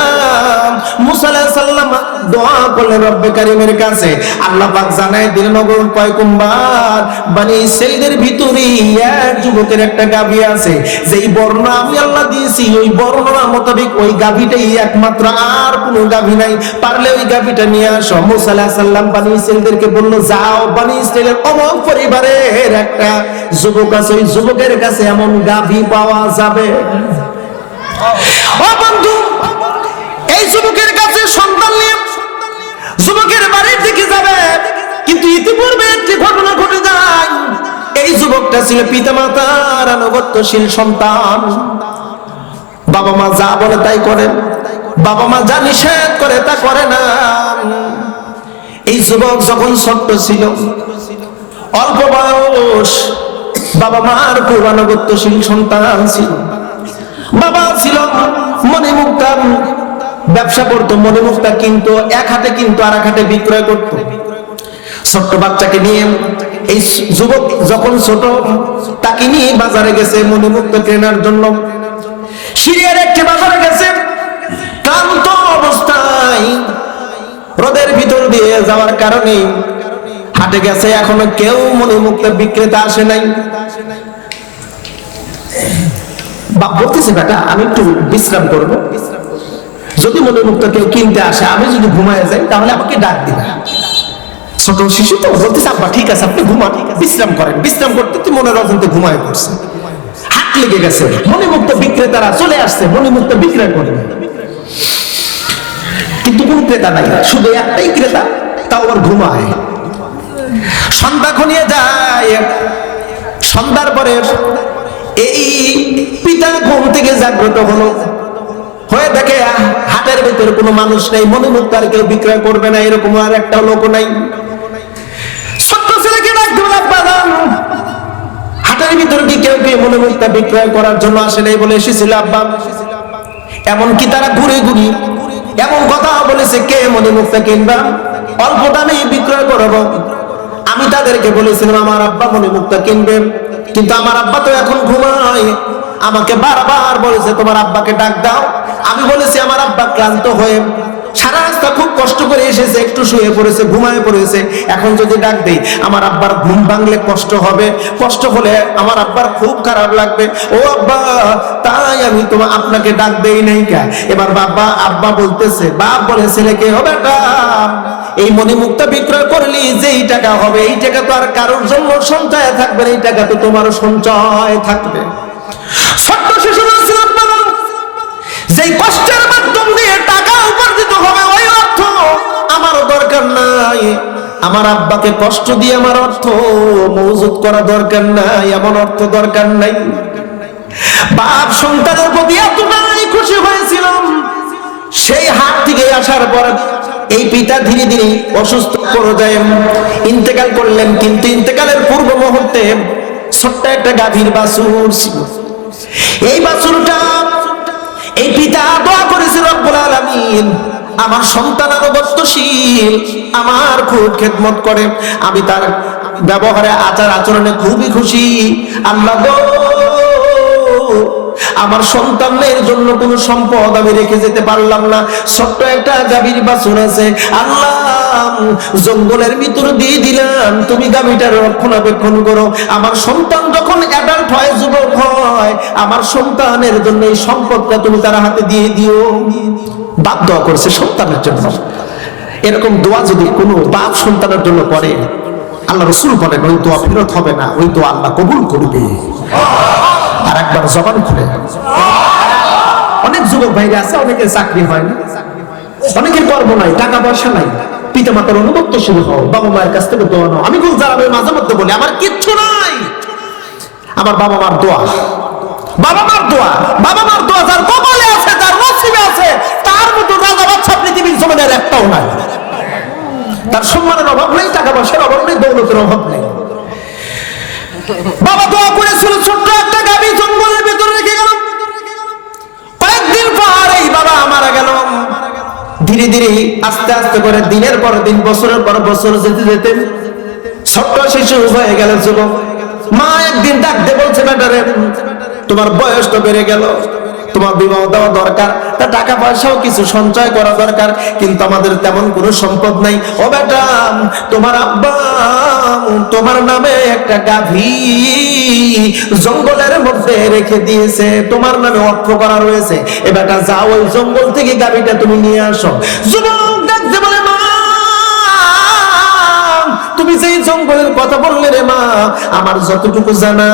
মুসা আলাইহিস সালাম দোয়া করলেন রব্বে কারীমের কাছে, আল্লাহ পাক জানায় দিলেন, নগর পয়গম্বর, বনি ইসরাইলের ভিতরে এক যুবকের একটা গাভী আছে, যেই বর্ণনা আমি আল্লাহ দিয়েছি ওই বর্ণনা মোতাবেক ওই গাভীটাই একমাত্র, আর কোনো গাভী নাই, পারলে ওই গাভীটা নিয়ে আসো। মুসা আলাইহিস সালাম বনি ইসরাইলদেরকে বলল, যাও, বনি ইসরাইলের অমুক পরিবারের একটা যুবক আছে, ওই যুবকের কাছে এমন গাভী পাওয়া যাবে। ও বন্ধু, এই যুবকের কাছে সন্তান নিয়ে যুবকের বাড়ির দিকে যাবে, কিন্তু ইতিপূর্বে একটি ঘটনা ঘটে যায়। এই যুবকটা ছিল পিতামাতার আনুগত্যশীল সন্তান। বাবা মা যা বলে তাই করে, বাবা মা যা নিষেধ করে তা করে না। এই যুবক যখন ছোট্ট ছিল, অল্প বয়স, বাবা মার খুব আনুগত্যশীল সন্তান ছিল। বাবা ছিল মণিমুক্তা, ব্যবসা করতো, মণিমুক্তা কিন্তু এক হাতে কিন্তু আর এক হাতে বিক্রয় করত। ছোট্ট বাচ্চাকে নিয়ে এই যুবক যখন ছোট, তাকে নিয়ে বাজারে গেছে মণিমুক্তা কেনার জন্য। সিরিয়ার একটি বাজারে গেছে, ক্লান্ত অবস্থায়, রোদের ভিতর দিয়ে যাওয়ার কারণে হাটে গেছে, এখনো কেউ মণিমুক্তা বিক্রেতা আসে নাই। বাপ বলতেছে, বেটা আমি একটু বিশ্রাম করব, যদি মণিমুক্তা কেউ কিনতে আসে, আমি যদি ঘুমায় যাই তাহলে আমাকে ডাক দিবে। ছোট শিশু তো বলতেছে, আব্বা ঠিক আছে, আপনি ঘুমান, বিশ্রাম করেন। বিশ্রাম করতে মনের অজান্তে ঘুমায় পড়ছে, হাত লেগে গেছে। মণিমুক্তা বিক্রেতারা চলে আসছে, মণিমুক্তা বিক্রয় করে, কিন্তু কোন ক্রেতা নাই, শুধু একটাই ক্রেতা, তাও আবার ঘুমায়। সন্ধ্যা ঘনিয়ে যায়, সন্ধ্যার পরে এই পিতা ঘুম থেকে জাগ্রত হলো, হয়ে দেখে হাটের ভিতরে কোনো মানুষ নেই, মণিমুক্তা আর কেউ বিক্রয় করবে না, এরকম আর একটা লোক নাই। ছোট্ট ছেলেকে ডাক দিল, আব্বা যান, হাটের ভিতরে কি কেউ কেউ মণিমুক্তা বিক্রয় করার জন্য আসে নাই? বলে, এসেছিল আব্বা। এমনকি তারা ঘুরে ঘুরি এমন কথা বলেছে, কে মণিমুক্তা কিনবা, অল্প দামে বিক্রয় করবো। আমি তাদেরকে বলেছিলাম আমার আব্বা মণিমুক্তা কিনবে, কিন্তু আমার আব্বা তো এখন ঘুমায়। আমাকে বারবার বলেছে তোমার আব্বাকে ডাক দাও। আমি বলেছি আমার আব্বা ক্লান্ত হয়ে সারা রাস্তা খুব কষ্ট করে এসেছে, একটু শুয়ে পড়েছে, ঘুমায় পড়েছে, এখন যদি ডাক দেই আমার আব্বার ঘুম ভাঙলে কষ্ট হবে, কষ্ট হলে আমার আব্বার খুব খারাপ লাগবে। ও আব্বা, তাই আমি আপনাকে ডাক দেই নাই কা। এবার আব্বা বলতেছে, বাপ বলে ছেলেকে, ও বেটা, এই মণিমুক্তা বিক্রয় করলি যেই টাকা হবে, এই টাকা তো আর কারোর জন্য সঞ্চয় থাকবে না, এই টাকা তো তোমার সঞ্চয় থাকবে। ছোট্ট শিশু বলছিলাম, যেই কষ্টের মাধ্যম দিয়ে টাকা উপার্জিত হবে, ওই অর্থ আমারও দরকার নাই। আমার আব্বাকে কষ্ট দিয়ে আমার অর্থ মজুত করা দরকার নাই, এমন অর্থ দরকার নাই। বাপ সন্তানের প্রতি এতটাই খুশি হয়েছিলাম। সেই হাট থেকে আসার পর এই পিতা ধীরে ধীরে অসুস্থ পর্যায়ে ইন্তেকাল করলেন, কিন্তু ইন্তেকালের পূর্ব মুহূর্তে ছোট্ট একটা গাভীর বাছুর ছিল। এই বাছুরটা এই পিতা দোয়া করেছে, রব্বুল আলামিন, আমার সন্তান আনুগত্যশীল, আমার খুব খেদমত করে, আমি তার ব্যবহারে আচার আচরণে খুবই খুশি। আল্লাহ গো, আমার সন্তানের জন্য কোনো সম্পদ আমি রেখে যেতে পারলাম না, ছোট্ট একটা গাভীর বাছুর আছে, আল্লাহ জঙ্গলের ভিতর দিয়ে দিলাম, তুমি গাভীটার রক্ষণাবেক্ষণ করো। আমার সন্তান যখন অ্যাডাল্ট হয়, যুবক হয়, আমার সন্তানের জন্য এই সম্পদটা তুমি তার হাতে দিয়ে দিও। বাপ দোয়া করছে সন্তানের জন্য। এরকম দোয়া যদি কোনো বাপ সন্তানের জন্য করে, আল্লাহ রাসূল বলেন ওই দোয়া ফেরত হবে না, ওই দোয়া আল্লাহ কবুল করবে। আর একবার জবান খুলে, অনেক যুবক ভাইরা আছে, অনেকের চাকরি হয় না, অনেকের কর্ম নাই, টাকা পয়সা নাই, পিতা মাতার অনুগত্যশীল হও, বাবা মায়ের কাছ থেকে দোয়া নাও। আমি গুলজার মাঝে মধ্যে বলি, আমার কিচ্ছু নাই, আমার বাবা মার দোয়া, বাবা মার দোয়া, বাবা মার দোয়া যার কপালে আছে, যার নসিবে আছে, তার মতো রাজা বাদশা পৃথিবীর জমিনের একটাও নাই। তার সম্মানের অভাব নেই, টাকা পয়সার অভাব নেই, দৌলতের অভাব নেই। বাবা দোয়া করেছিল ছোট্ট ধীরে আস্তে আস্তে করে দিনের পর দিন বছরের পর বছর যেতে যেতে ছোট্ট শিশু হয়ে গেল যুবক। মা একদিন ডাক দিয়ে বলছে, বেটারে তোমার বয়স তো বেড়ে গেল, তোমার বিবাহ দেওয়া দরকার, তা টাকা পয়সাও কিছু সঞ্চয় করা দরকার, কিন্তু আমাদের তেমন কোনো সম্পদ নাই। ও বেটা, তোমার আব্বা তোমার নামে একটা গাভী জঙ্গলের মধ্যে রেখে দিয়েছে, তোমার নামে অর্থ করা রয়েছে। এ বেটা যাও, ওই জঙ্গল থেকে গাভীটা তুমি নিয়ে আসো। যুবক ডাকতে বলে, মা তুমি যেই জঙ্গলের কথা বললে রে মা, আমার যতটুকু জানা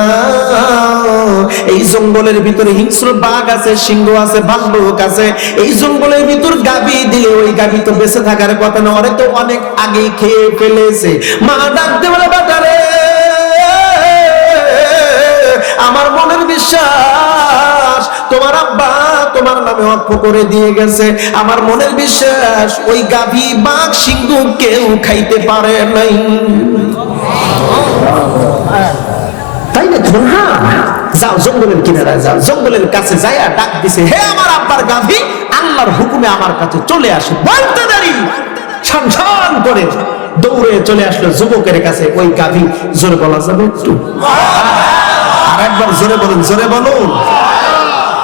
এই জঙ্গলের ভিতরে হিংস্র বাঘ আছে, সিংহ আছে, ভাল্লুক আছে। এই জঙ্গলের ভিতর গাভী দিলে ওই গাভী তো বেঁচে থাকার কথা না, ওরে তো অনেক আগে খেয়ে ফেলেছে। মা ডাকতে বলে, বেটারে আমার মনের বিশ্বাস তোমার আব্বা তোমার নামে অর্থ করে দিয়ে গেছে। আমার মনের বিশ্বাস ওই গাভী বাঘ সিংহ কেউ খাইতে পারে নাই। তাই না? হ্যাঁ, যাও জঙ্গলের কিনারায় যাও, জঙ্গলের কাছে যাই ডাক দিছে, হে আমার আব্বার গাভী, আল্লাহর হুকুমে আমার কাছে চলে আসো। বলতে দেরি, সান করে দৌড়ে চলে আসলো যুবকের কাছে। ওই গাভী, জোরে বলা যাবে একটু? আরেকবার জোরে বলুন, জোরে বলুন।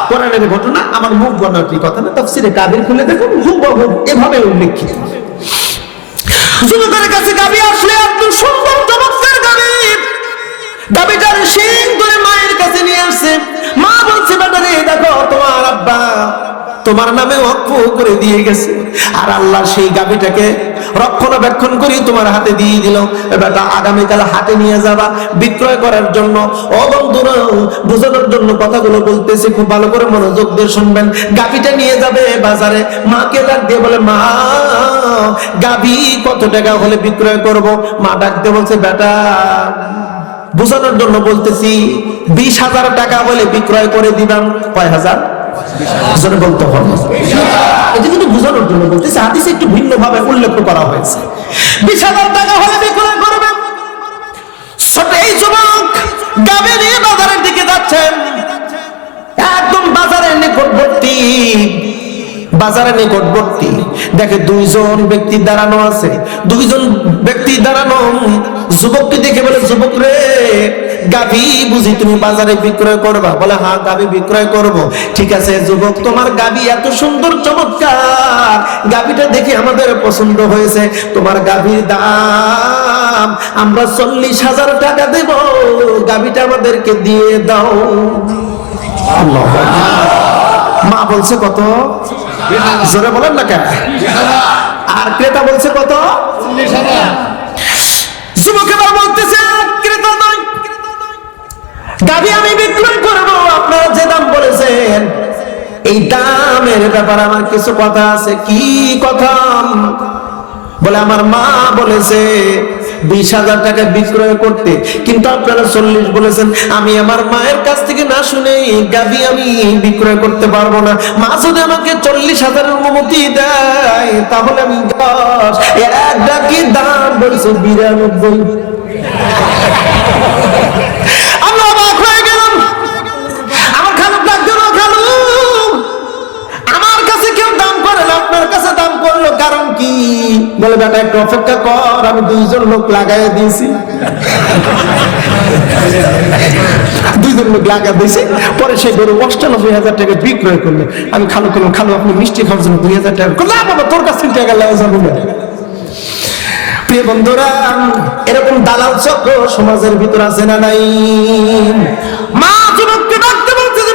কোরআনের ঘটনা, আমার মুখ বানানোর কথা না, তাফসীরে কাবির খুলে দেখুন, হুবহু এভাবে উল্লেখিত। যুবকের কাছে গাভী আসলে এত সুন্দর চমৎকার গাভী, গাভীটার শিং ধরে মায়ের কাছে নিয়ে আসছে। মা বলছে, বেটারে দেখো তোমার আব্বা তোমার নামে ওয়াকফ করে দিয়ে গেছে, আর আল্লাহ সেই গাভীটাকে রক্ষণাবেক্ষণ করে তোমার হাতে দিয়ে দিল। বেটা আগামীকাল হাটে নিয়ে যাবা বিক্রয় করার জন্য। ও বন্ধুরা, বোঝানোর জন্য কথাগুলো বলতেছি, খুব ভালো করে মনোযোগ দিয়ে শুনবেন। গাভীটা নিয়ে যাবে বাজারে, মাকে ডাক দিয়ে বলে, মা গাভী কত টাকা হলে বিক্রয় করব? মা ডাক দিয়ে বলছে, বেটা বোঝানোর জন্য বলতেছি, 20,000 টাকা হলে বিক্রয় করে দিবাম। কয় হাজার? বলতে হবে, এটা কিন্তু বোঝানোর জন্য বলতেছি, হাদিসে একটু ভিন্ন ভাবে উল্লেখ করা হয়েছে। 20,000 টাকা হলে বিক্রয় করবেন। ছোট এই যুবক গাভী নিয়ে বাজারের দিকে যাচ্ছেন, একদম বাজারের নিকটবর্তী, বাজারের নিকটবর্তী দেখে দুইজন ব্যক্তি দাঁড়ানো আছে। দুইজন ব্যক্তি দাঁড়ানো, যুবককে দেখে বলে, যুবক রে গাভী বুঝি তুমি বাজারে বিক্রয় করবা? বলে, হ্যাঁ গাভী বিক্রয় করব। ঠিক আছে যুবক, তোমার গাভী এত সুন্দর চমৎকার, গাভীটা দেখে আমাদের পছন্দ হয়েছে, তোমার গাভীর দাম আমরা 40,000 টাকা দেব, গাভীটা আমাদেরকে দিয়ে দাও। মা বলছে কত? জোরে বলেন না কেন? আর ক্রেতা বলছে কত? 40,000। যুবক এবার বলতেছে, ক্রেতা নয়, গাভী আমি বিক্রয় করবো, আপনারা যে দাম বলেছেন এই দামের ব্যাপারে আমার কিছু কথা আছে। কি কথা? বলে, আমার মা বলেছে 20,000 টাকা বিক্রয় করতে, কিন্তু আপনারা 40 বলেছেন। আমি আমার মায়ের কাছ থেকে না শুনে গাভী আমি বিক্রয় করতে পারবো না। মা যদি আমাকে 40,000 অনুমতি দেয়, তাহলে আমি 10, একটা কি দাম বলছে 92। আমি অবাক হয়ে গেলাম। আমার খালু ডাক দিল, খালু আমার কাছে কেউ দাম করে না, আপনার কাছে দাম করলো কারণ কি? বলে, বেটা একটু অপেক্ষা কর, আমি 2জন লোক লাগাই দিয়েছি। 2জন লোক লাগা দিয়েছি, পরে সেই গরু 98,000 টাকা বিক্রয় করলো। আমি খালু করলাম, খালু আপনি মিষ্টি খাওয়ার জন্য 2,000 টাকা। না বাবা, তোর কাছ থেকে টাকা লাগা যাবে না। প্রিয় বন্ধুরা, এরকম দালাল চক্র সমাজের ভিতর আছে না নাই? মা যুবককে ডাকতে বলছে যে,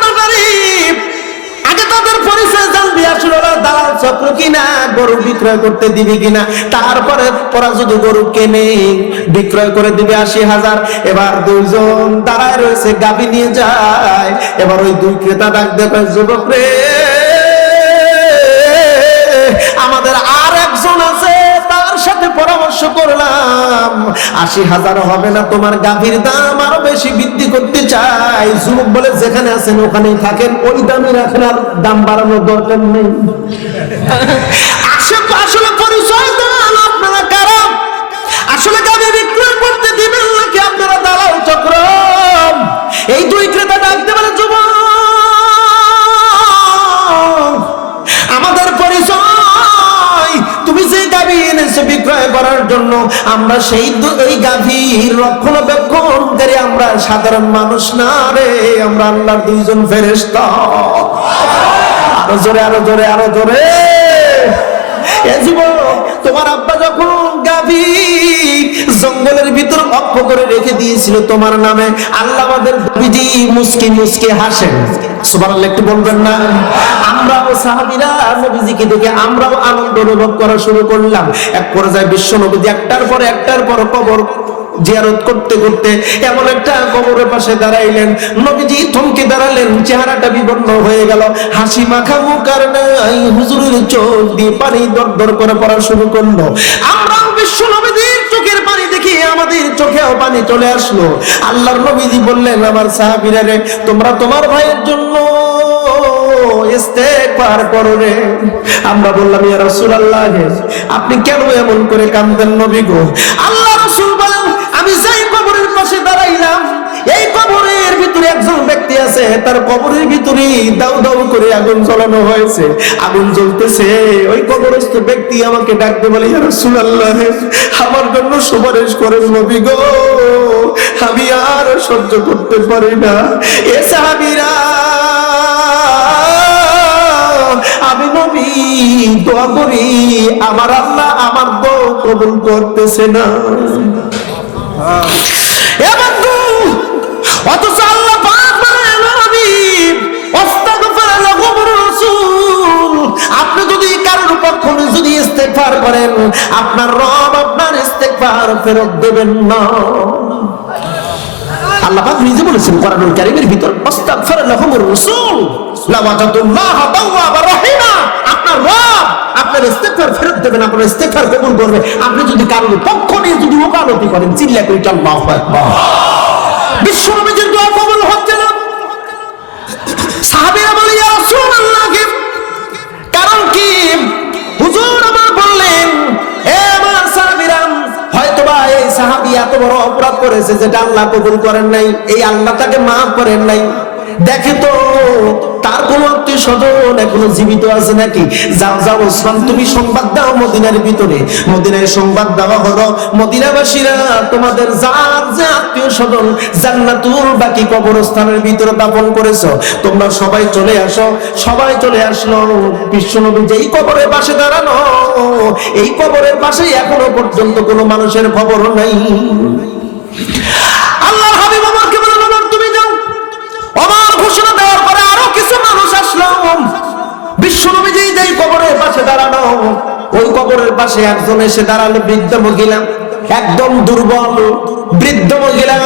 আগে তাদের পরিচয় জানবি, আসলে ওরা দালাল চক্র কিনা, গরু বিক্রয় করতে দিবি কিনা, তারপরে ওরা যদি গরু কেনে বিক্রয় করে দিবে 80,000। এবার 2জন দাঁড়ায় রয়েছে, গাভী নিয়ে যায়। এবার ওই 2 ক্রেতা ডাক দেবে, যুবক রে আমাদের আর একজন আছে, তার সাথে পরামর্শ করলাম, 80,000 হবে না, তোমার গাভীর দাম আরো বেশি বৃদ্ধি করতে চাই। যুবক বলে, যেখানে আছেন ওখানেই থাকেন, ওই দামই রাখেন, আর দাম বাড়ানোর দরকার নেই। আসলে পরিচয় দেন আপনারা কারা? আসলে গাভী বিক্রয় করতে দিবেন নাকি আপনারা দালাল চক্র? এই 2 ক্রেতা ডাকতে পারে, যুবক আমাদের পরিচয় নবীর রক্ষণাবেক্ষণকারী আমরা সাধারণ মানুষ না রে, আমরা আল্লাহর দুইজন ফেরেশতা। আরো জোরে, আরো জোরে, আরো জোরে। এ যুবক, তোমার আব্বা যখন গাভী জঙ্গলের ভিতর অক্ষ করে রেখে দিয়েছিল তোমার নামে, আল্লাহ আমাদের নবীজি মুস্কি মুস্কি হাসেন। সুবহানাল্লাহ একটু বলবেন না? আমরাও সাহাবীরা নবীজিকে দেখে আমরাও আনন্দ অনুভব করা শুরু করলাম। এক পর্যায়ে বিশ্ব নবীজি একটার পর কবর জিয়ারত করতে করতে এমন একটা কবরের পাশে দাঁড়াইলেন, নবীজি থমকে দাঁড়ালেন, চেহারাটা বিবর্ণ হয়ে গেল, হাসি মাখা মুখ আর নাই, হুজুরের চোখ দিয়ে পানি দরদর করে পড়া শুরু করলো। আমরাও বিশ্ব নবীজির চোখের পানি দেখি আমাদের চোখেও পানি চলে আসলো। আল্লাহর নবীজি বললেন, আমার সাহাবীরা রে, তোমরা তোমার ভাইয়ের জন্য ইস্তেগফার করো রে। আমরা বললাম, ইয়া রাসূলুল্লাহ, আপনি কেন এমন করে কাঁদেন নবী গো? আল্লাহ রাসূল বলেন, আমি যেই কবরের পাশে দাঁড়াইলাম, এই কবরের ভিতরে একজন ব্যক্তি আছে, তার কবরের ভিতরে দাউ দাউ করে আগুন জ্বালানো হয়েছে, আগুন জ্বলতেছে। ওই কবরস্থ ব্যক্তি আমাকে ডাকতে বলে, ইয়া রাসূলুল্লাহ, আমার জন্য সুপারিশ করেন নবী গো, আমি আর সহ্য করতে পারি না। এ সাহাবীরা, আমি নবী দোয়া করি, আমার আল্লাহ আমার দোয়া কবুল করতেছে না। অথচ আল্লাহ পাক বলেন, নবী আস্তাগফির লাহুম রাসূল, আপনি যদি কারোর পক্ষ যদি ইস্তেগফার করেন, আপনার রব আপনার ইস্তেগফার ফেরত দেবেন না। আল্লাহ পাক নিজে বলেছেন কোরআনুল কারীমের ভিতর, আস্তাগফির লাহুম রাসূল লাওয়াজাতুল্লাহ তাওয়াবার রহিমা, আপনার রব আপনার ইস্তেগফার ফেরত দেবেন, আপনার ইস্তেগফার কবুল করবে। আপনি যদি কারোর পক্ষ নিয়ে যদি ওকালতি করেন, চিল্লা করে আল্লাহু আকবার। বিশ্ব নবীর দোয়া কবুল হচ্ছে না। সাহাবীরা বলে, ইয়া রাসূলুল্লাহ, কারণ কি? হুজুর আমার বললেন, এ আমার সাহাবীরা, হয়তোবা এই সাহাবী এত বড় অপরাধ করেছে যেটা আল্লাহ কবুল করেন নাই, এই আল্লাহ তাকে মাফ করেন নাই। দেখে তো তার কোন আত্মীয় স্বজন এখনো জীবিত আছে নাকি? যাও যাও ওসমান, তুমি সংবাদ দাও মদিনার ভিতরে। মদিনায় সংবাদ দেওয়া হলো, মদিনাবাসীরা, তোমাদের যার যে আত্মীয় স্বজন জান্নাতুল বাকি কবরস্থানের ভিতরে দাফন করেছো, তোমরা সবাই চলে আসো। সবাই চলে আসলো। বিশ্বনবী যেই কবরের পাশে দাঁড়ানো, এই কবরের পাশে এখনো পর্যন্ত কোনো মানুষের খবর নাই। আল্লাহর হাবিব আমাকে বললেন, তুমি যাও। আমার ঘোষণা দেওয়ার পরে আরো কিছু মানুষ আসলো। বিশ্বনবী যেই কবরের পাশে দাঁড়ানো, ওই কবরের পাশে একজন এসে দাঁড়ালো, বৃদ্ধ মহিলা, একদম দুর্বল বৃদ্ধ মহিলা,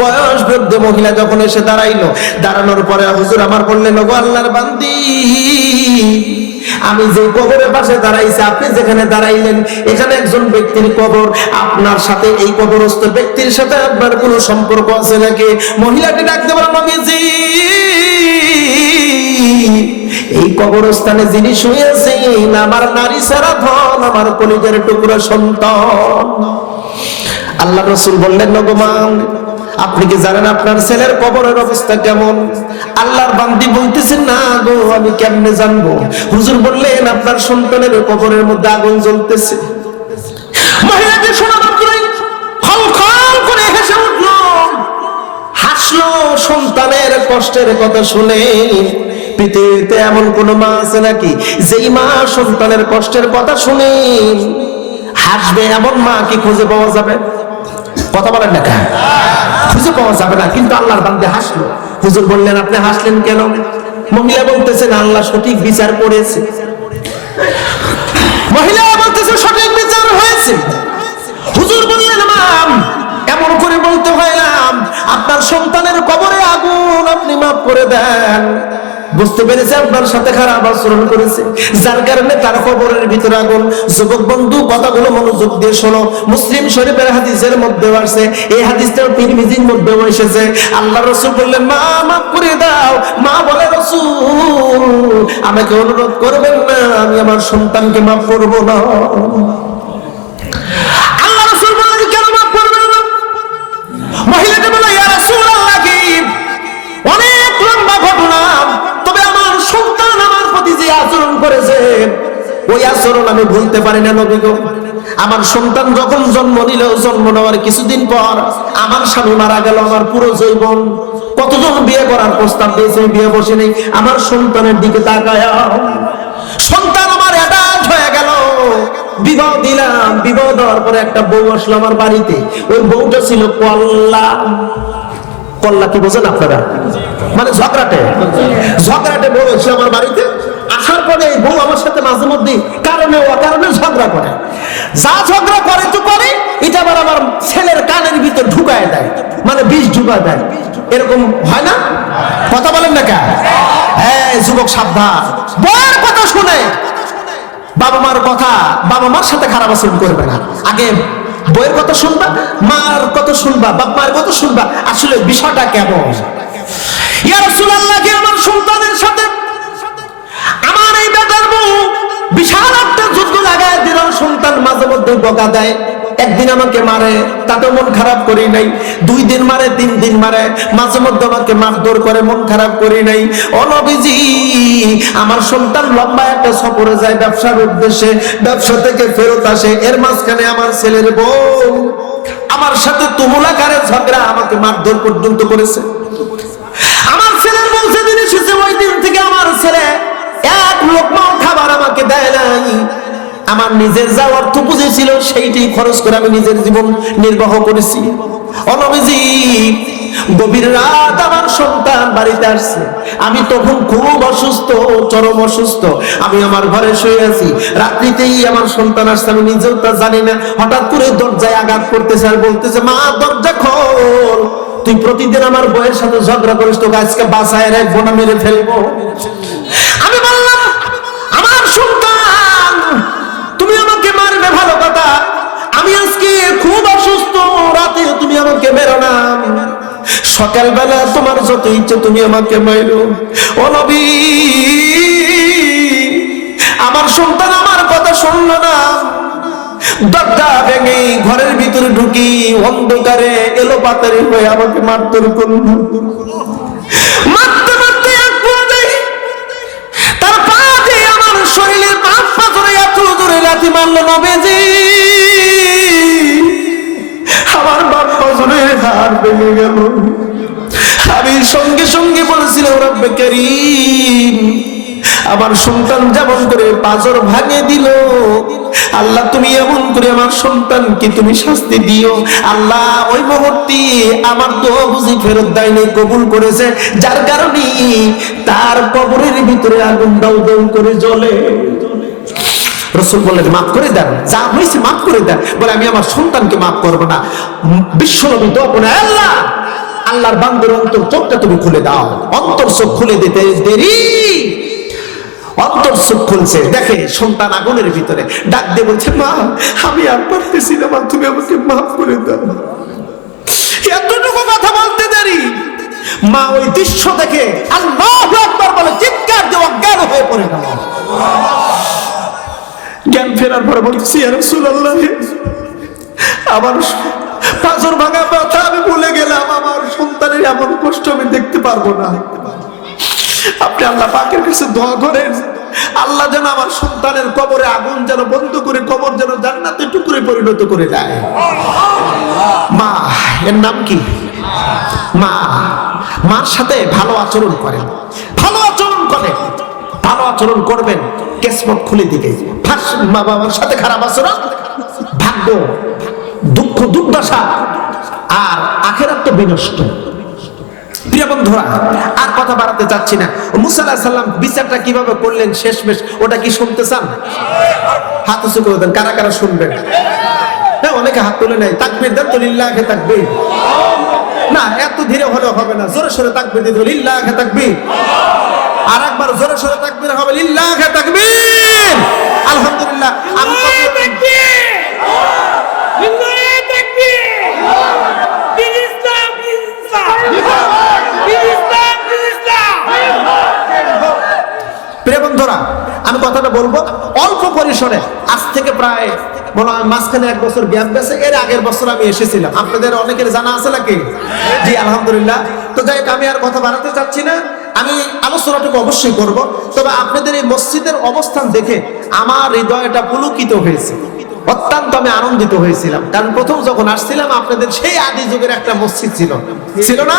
বয়স বৃদ্ধ মহিলা যখন এসে দাঁড়াইলো, দাঁড়ানোর পরে হুজুর আমার বললেন, ওগো আল্লাহর বান্দি, আমি যে কবরের পাশে দাঁড়াইছি, আপনি যেখানে দাঁড়াইলেন, এখানে একজন ব্যক্তির কবর, আপনার সাথে এই কবরস্থ ব্যক্তির সাথে আপনার কোনো সম্পর্ক আছে নাকি? মহিলাটি ডাকতে বলেন, নবীজি, এই কবরস্থানে যিনি শুয়ে আছেন, আমার নারী সারা ধন, আমার কলিজার টুকরা সন্তান। আল্লাহ রাসূল বললেন, নগো মা, আপনি কি জানেন আপনার ছেলের কবরের অবস্থা কেমন? আল্লাহর বান্দি বলতেছেন, না গো, আমি কেমনে জানবো? হুজুর বললেন, আপনার সন্তানের কবরের মধ্যে আগুন জ্বলতেছে। মহিলাটি শোনা মাত্রই খলখল করে হেসে উঠল, হাসলো সন্তানের কষ্টের কথা শুনে। পৃথিবীতে এমন কোন মা আছে নাকি যেই মা সন্তানের কষ্টের কথা শুনে হাসবে? এমন মা কি খুঁজে পাওয়া যাবে? কথা বলেন না, খুঁজে পাওয়া যাবে না। কিন্তু আল্লাহর বান্দা হাসলো। হুজুর বললেন, আপনি হাসলেন কেন? মহিলা বলতেছেন, আল্লাহ সঠিক বিচার করেছে। মহিলা বলতেছে, সঠিক বিচার হয়েছে। হুজুর বললেন, মাম, এমন করে বলতে হয় না, আপনার সন্তানের কবরে আগুন আপনি মাফ করে দেন। বুঝতে পেরেছে আপনার সাথে খারাপ আচরণ করেছে, যার কারণে তার কবরের ভিতরে আগুন। যুবক বন্ধু, কথাগুলো মনোযোগ দিয়ে শোনো। মুসলিম শরীফের হাদিসের মধ্যে আসছে, এই হাদিসটাও তিরমিজির মধ্যেও এসেছে। আল্লাহ রাসূল বললেন, মা মাফ করে দাও। মা বলে, রাসূল, আমাকে অনুরোধ করবেন না, আমি আমার সন্তানকে মাফ করব না। আল্লাহ রাসূল বললেন, কেন মাফ করবেন না? মহিলাটা বলে, ইয়া রাসূলুল্লাহ, অনেক লম্বা ঘটনা, তবে আমার সন্তান আমার প্রতি যে আচরণ করেছে, ওই আচরণ আমি ভুলতে পারি না নবী গো। আমার সন্তান যখন জন্ম নিল, জন্ম নেওয়ার কিছুদিন পর আমার স্বামী মারা গেল। আমার পুরো যৌবন, কতজন বিয়ে করার প্রস্তাব দিয়েছে, বিয়ে বসে নেই। আমার সন্তানের দিকে তাকায়, সন্তান আমার অ্যাটাচ হয়ে গেল। বিবাহ দিলাম, বিবাহ দেওয়ার পরে একটা বউ আসলো আমার বাড়িতে। ওই বউটা ছিল কল্লা। কল্লা কি বোঝেন আপনারা? মানে ঝগড়াটে বউ এসে আমার বাড়িতে আসার পরে এই বউ আমার সাথে মাঝে মধ্যে কারণে অকারণে ঝগড়া করে। যা ঝগড়া করে তো করে, এটা আবার আমার ছেলের কানের ভিতর ঢুকায় দেয়, মানে বিষ ঢুকায় দেয়। এরকম হয় না? কথা বলেন না কেন? হ্যাঁ, যুবক সাবধান, বউয়ের কথা শুনে বাবা মার কথা, বাবা মার সাথে খারাপ আচরণ করবে না। আগে বইয়ের কথা শুনবা, মার কথা শুনবা, বাপ মার কথা শুনবা, আসলে বিষয়টা কেমন। ইয়া রাসূলুল্লাহ, কি আমার সন্তানের সাথে আমার এই বেটার বউ বিশাল একটা যুদ্ধ লাগায় দিল। সন্তান মাঝে মধ্যে বকা দেয়, একদিন আমাকে মারে, তাতে মন খারাপ করি নাই। 2 দিন মারে, 3 দিন মারে, মাঝে মধ্যে আমাকে মারধর করে, মন খারাপ করি নাই। ও নবীজি, আমার সন্তান লম্বা একটা সফরে যায় ব্যবসার উদ্দেশ্যে, ব্যবসা থেকে ফেরত আসে, এর মাঝখানে আমার ছেলের বউ আমার সাথে তুমুলাকারে ঝগড়া, আমাকে মারধর পর্যন্ত করেছে। আমার ছেলের বউ যেদিন এসেছে, ওই দিন থেকে আমার ছেলে এক লোকমাও খাবার আমাকে দেয় নাই। আমার নিজের যা অর্থ পুঁজি ছিল সেইটাই খরচ করে আমি নিজের জীবন নির্বাহ করেছি। ও নবীজি, গভীর রাত আমার সন্তান বাড়িতে আসছে, আমি তখন খুব অসুস্থ, চরম অসুস্থ। আমি আমার ঘরে শুয়ে আছি, রাত্রিতেই আমার সন্তান আসছে, আমি নিজেও তা জানি না। হঠাৎ করে দরজায় আঘাত করতেছে আর বলতেছে, মা দরজা খোল, তুই প্রতিদিন আমার বউয়ের সাথে ঝগড়া করিস, তোকে আজকে বাসায় রাখবো না, মেরে ফেলবো। আমি বললাম, আমার সন্তান, তুমি আমাকে মারবে ভালো কথা, আমি আজকে খুব অসুস্থ, রাতে তুমি আমাকে মেরো না, সকালবেলা তোমার যত ইচ্ছে তুমি আমাকে মারো। ও নবী, আমার সন্তান আমার কথা শুনলো না। দরজা ভেঙে ঘরের ভিতরে ঢুকি, অন্ধকারে এলো পাতারি হয়ে আমাকে মারধর করলো। মারতে মারতে এক পর্যায়ে তার পা দিয়ে আমার শরীরের পাঁচ পাথরে এত জোরে লাথি মারলো। নবীজি, আমার বাপ পাথরের হাড় ভেঙে গেল। আমি সঙ্গে সঙ্গে বলেছিলাম, রব্বে কারীম, আমার সন্তান যেমন করে পাঁজর ভাঙে দিল, আল্লাহ তুমি এমন করে আমার সন্তানকে তুমি শাস্তি দিও। আল্লাহ ওই মুহূর্তে আমার দোয়া বুঝি ফেরত দেয়নি, কবুল করেছে, যার কারণে তার কবরের ভিতরে আগুন দাউ দাউ করে জ্বলে। রাসূল বললেন, মাফ করে দেন, যা হয়েছে মাফ করে দেন। বলে, আমি আমার সন্তানকে মাফ করবো না। বিশ্বনবী দোয়া করে, আল্লাহ, আল্লাহর বান্দার অন্তর চোখটা তুমি খুলে দাও। অন্তর চোখ খুলে দিতে দেরি, অন্তর চোখ খুলছে, দেখে সন্তান আগুনের ভিতরে, ডাক দিয়ে বলছে, মা আমি আর পারতেছি না, মা তুমি আমাকে মাফ করে দাও। এতটুকু কথা বলতে দেরি, মা ওই দৃশ্য দেখে আল্লাহু আকবার বলে চিৎকার দিয়ে অজ্ঞান হয়ে পড়ে গেল। জ্ঞান ফেরার পরে বলছি, ইয়া রাসূলুল্লাহ, আমার পাঁজর ভাঙা ব্যথা আমি ভুলে গেলাম, আমার সন্তানের এমন কষ্ট আমি দেখতে পারবো না। আপনি আল্লাহ পাকের কাছে দোয়া করেন, আল্লাহ যেন আমার সন্তানের কবরে আগুন যেন বন্ধ করে, কবর যেন জান্নাতের টুকরে পরিণত করে দেয়। মা, এর নাম কি? মা। মার সাথে ভালো আচরণ করেন, ভালো আচরণ করেন, ভালো আচরণ করবেন, কেসমত খুলে দিবে। মা বাবার সাথে খারাপ আচরণ, ভাগ্য, দুঃখ, দুর্দশা আর আখিরাত তো বিনষ্ট। প্রিয় বন্ধুরা, আর কথা বাড়াতে চাচ্ছি না। মুসা আলাইহিস সালাম বিচারটা কিভাবে করলেন শেষমেশ, ওটা কি শুনতে চান? হাত উঁচু করে দেন, কারা কারা শুনবেন? হ্যাঁ, অনেকে হাত তুলে নেয়। তাকবীর দেন তো, লিল্লাহি তাকবীর। না, এত ধীরে হলে হবে না, জোরে সোরে তাকবীর দিতে হবে, লিল্লাহি তাকবীর। আর একবার জোরে সোরে তাকবীর হবে, লিল্লাহি তাকবীর। আলহামদুলিল্লাহ। আমি প্রিয় বন্ধুরা, আমি কথাটা বলবো অল্প পরিসরে। আজ থেকে প্রায় মনে হয় মাঝখানে 1 বছর গ্যাপ গেছে, এর আগের বছর আমি এসেছিলাম। আপনাদের অনেকের জানা আছে নাকি? জি, আলহামদুলিল্লাহ। তো যাই হোক, আমি আর কথা বাড়াতে চাচ্ছি না, আমি আলোচনাটুকু অবশ্যই করব। তবে আপনাদের এই মসজিদের অবস্থান দেখে আমার হৃদয়টা পুলকিত হয়েছে। অত্যন্ত আমি আনন্দিত হয়েছিলাম, কারণ প্রথম যখন আসছিলাম আপনাদের সেই আদি যুগের একটা মসজিদ ছিল না?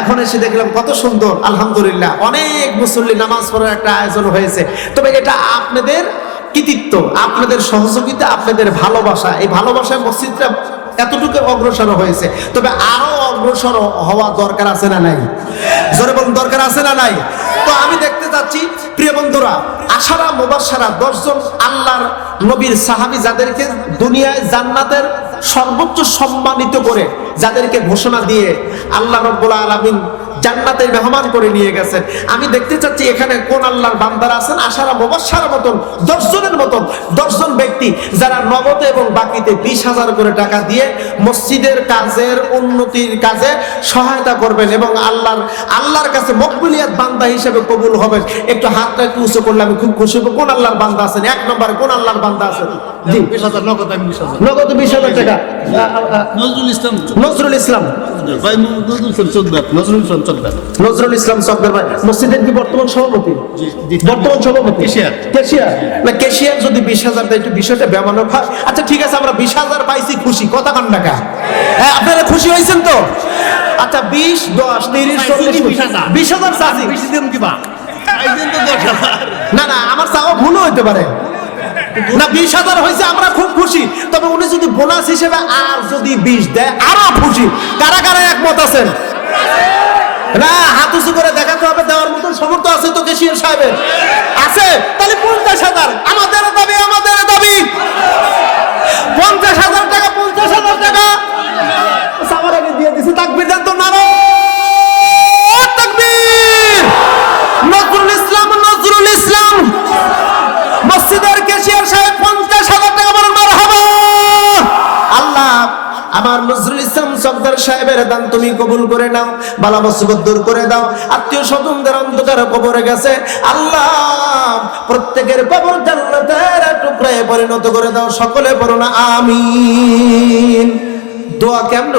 এখন এসে দেখলাম কত সুন্দর, আলহামদুলিল্লাহ অনেক মুসল্লি নামাজ পড়ার একটা আয়োজন হয়েছে। তবে এটা আপনাদের কৃতিত্ব, আপনাদের সহযোগিতা, আপনাদের ভালোবাসা, এই ভালোবাসায় মসজিদটা এতটুকু অগ্রসর হয়েছে। তবে আরো অগ্রসর হওয়া দরকার আছে না নাই? জোরে বলুন, দরকার আছে না নাই? তো আমি দেখতে যাচ্ছি প্রিয় বন্ধুরা, আশারা মুবাশশারা 10 জন আল্লাহর নবীর সাহাবী যাদেরকে দুনিয়ায় জান্নাতের সর্বোচ্চ সম্মানিত করে যাদেরকে ঘোষণা দিয়ে আল্লাহ রাব্বুল আলামিন জান্নাতের মেহমান করে নিয়ে গেছেন। আমি দেখতে চাচ্ছি এখানে কোন আল্লাহর বান্দারা আছেন আশারা মুবাশশারা মতন 10 জনের মতন 10 জন ব্যক্তি যারা নগদে এবং বাকিতে 20,000 করে টাকা দিয়ে মসজিদের কাজের উন্নতির কাজে সহায়তা করবেন এবং আল্লাহর কাছে মকবুলিয়াত বান্দা হিসেবে কবুল হবেন। একটু হাতটা একটু উঁচু করলে আমি খুব খুশি হব। কোন আল্লাহর বান্দা আছেন? এক নম্বরে কোন আল্লাহর বান্দা আছেন? জি, 20,000 নগদ, আমি 20,000 নগদ 20,000 টাকা। নজরুল ইসলাম নজরুল ইসলাম ভাই, নজরুল ইসলাম চকদার, নজরুল ইসলাম চকদার। নজরুল ইসলাম চকদার ভাই মসজিদের কি বর্তমান সভাপতি? বর্তমান সভাপতি, ক্যাশিয়ার না? ক্যাশিয়ার যদি 20,000 দেয়, একটু বিষয়টা বেমানো ভাই। আচ্ছা ঠিক আছে, আমরা 20,000 পাইছি, খুশি। কথা কান টাকা, হ্যাঁ আপনারা খুশি হয়েছেন তো? আচ্ছা 20, 10, 30, 40, 20,000 চাচ্ছি। বেশি দিন কি বা এই দিন তো 10,000। না না, আমার চাওয়া ভুলও হইতে পারে না। 20,000 হয়েছে, আমরা খুব খুশি। তবে উনি যদি বোনাস হিসেবে আর যদি 20 দেয়, আরো খুশি। কারা কারা একমত আছেন? না, হাত উঁচু করে দেখাতে হবে, দেওয়ার মতন সমর্থ আছে তো ক্যাশিয়ার সাহেবের? আছে। তাহলে 50,000 আমাদের দাবি, আমাদের দাবি 50,000 টাকা, 50,000 টাকা সবার আগে দিয়ে দিছি। তাকবীর দেন তো, নারায়ে তাকবীর। নজরুল ইসলাম, নজরুল ইসলাম মসজিদের ক্যাশিয়ার সাহেব 50,000 টাকা বলেন মারহাবা। আল্লাহ আমার নজরুল ইসলাম চকদার সাহেবের দান তুমি কবুল করে নাও, বালা মুসিবত দূর করে দাও। আত্মীয় স্বজনদের অন্ধকার কবরে গেছে আল্লাহ, প্রত্যেকের কবর জান্নাতের টুকরায় পরিণত করে দাও। সকলে পড়ো না আমিন। দোয়া কেমন